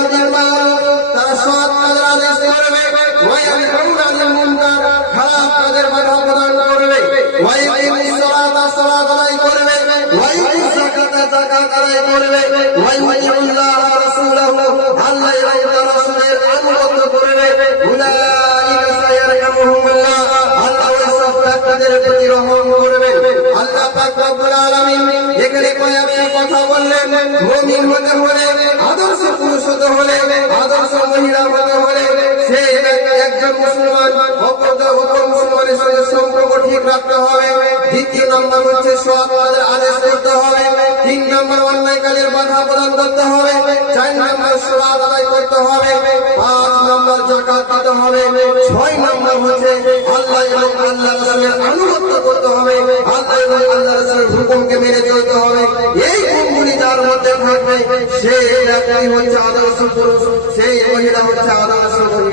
ইয়ামুরুনা বিল মা'রুফ তারা সৎ কাজের আদেশ করবে। খারাপ কাজের বাধা প্রদান করবে। করবে। ওয়া ইউতুজ যাকাতা যাকাত আদায় করবে। ওয়া একজন মুসলমান সম্পর্ক ঠিক রাখতে হবে। দ্বিতীয় নম্বর হচ্ছে সৎ কাজের আদেশ করতে হবে। তিন নম্বর অন্যায় কাজের বাধা প্রদান করতে হবে। চার নম্বর সলাদ আদায় করতে হবে। পাঁচ নম্বর জাকাত দিতে হবে। ছয় নম্বর হচ্ছে আল্লাহ এবং আল্লাহ রাসূলের আনুগত্য করতে হবে। আল্লাহ এবং আল্লাহ রাসূলের হুকুমকে মেনে চলতে হবে। এই গুণগুলি যার মধ্যে থাকবে, সেই ব্যক্তি হচ্ছে আদর্শ পুরুষ, সেই মহিলা হচ্ছে আদর্শ মহিলা